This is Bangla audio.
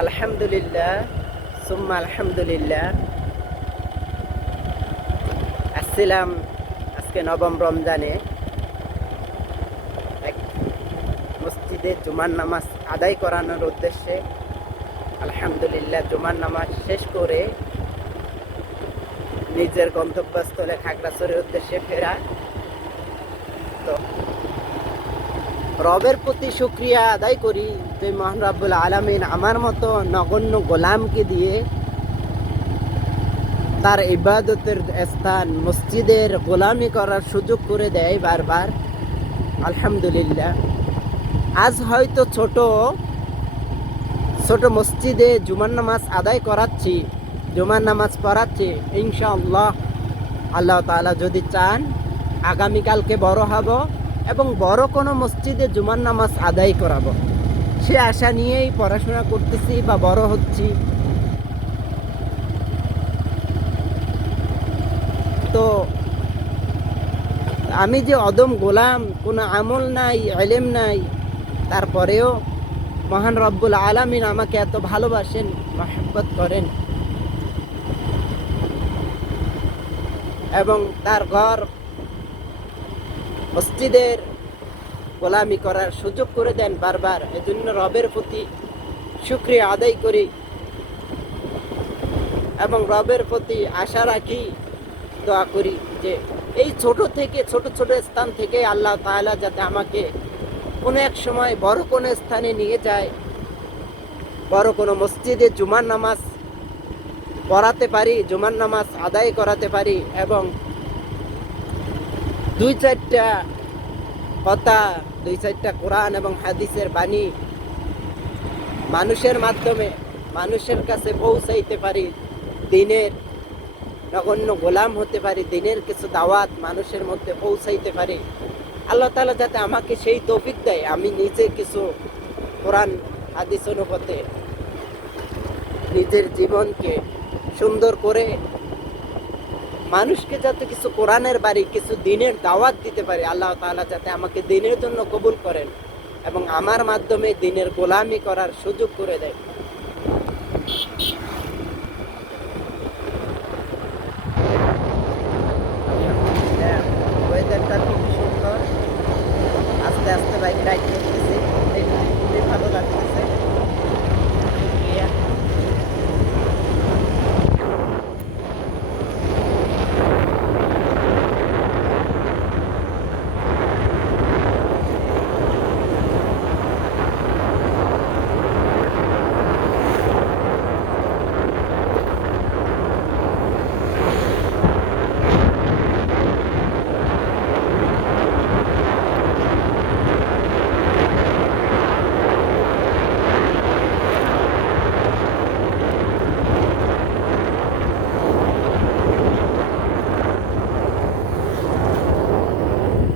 আলহামদুলিল্লাহ সুম্মা আলহামদুলিল্লাহ। আসছিলাম আজকে নবম রমজানে এক মসজিদে জুমার নামাজ আদায় করানোর উদ্দেশ্যে। আলহামদুলিল্লাহ জুমার নামাজ শেষ করে নিজের গন্তব্যস্থলে খাগড়াছড়ির উদ্দেশ্যে ফেরা। তো রবের প্রতি শুকরিয়া আদায় করি যে মহান রব্বুল আলামিন আমার মতো নগণ্য গোলামকে দিয়ে তার ইবাদতের স্থান মসজিদের গোলামি করার সুযোগ করে দেয় বারবার। আলহামদুলিল্লাহ। আজ হয়তো ছোট ছোট মসজিদে জুমার নামাজ আদায় করাচ্ছি, জুমার নামাজ পড়াচ্ছি। ইনশাআল্লাহ আল্লাহ তাআলা যদি চান আগামীকালকে বড় হব এবং বড় কোনো মসজিদে জুমার নামাজ আদায় করাবো, সে আশা নিয়েই পড়াশোনা করতেছি বা বড় হচ্ছি। তো আমি যে অদম গোলাম, কোনো আমল নাই, ইলম নাই, তারপরেও মহান রব্বুল আলামিন আমাকে এত ভালোবাসেন, মহব্বত করেন এবং তার ঘর মসজিদের গোলামি করার সুযোগ করে দেন বারবার। এজন্য রবের প্রতি শুকরিয়া আদায় করি এবং রবের প্রতি আশা রাখি, দোয়া করি যে এই ছোট থেকে ছোট ছোট স্থান থেকে আল্লাহ তাআলা যাতে আমাকে কোনো এক সময় বড় কোনো স্থানে নিয়ে যায়, বড় কোনো মসজিদে জুমার নামাজ পড়াতে পারি, জুমার নামাজ আদায় করাতে পারি এবং দুই চারটা কথা, দুই চারটা কোরআন এবং হাদিসের বাণী মানুষের মাধ্যমে মানুষের কাছে পৌঁছাইতে পারি, দিনের নগণ্য গোলাম হতে পারি, দিনের কিছু দাওয়াত মানুষের মধ্যে পৌঁছাইতে পারি। আল্লাহ তাআলা যাতে আমাকে সেই তৌফিক দেয়, আমি নিজে কিছু কোরআন হাদিস অনুপাতে নিজের জীবনকে সুন্দর করে মানুষকে যাতে কিছু কোরআনের বাড়ি, কিছু দিনের দাওয়াত দিতে পারি। আল্লাহ তাআলা যাতে আমাকে দিনের জন্য কবুল করেন এবং আমার মাধ্যমে দিনের গোলামি করার সুযোগ করে দেয়।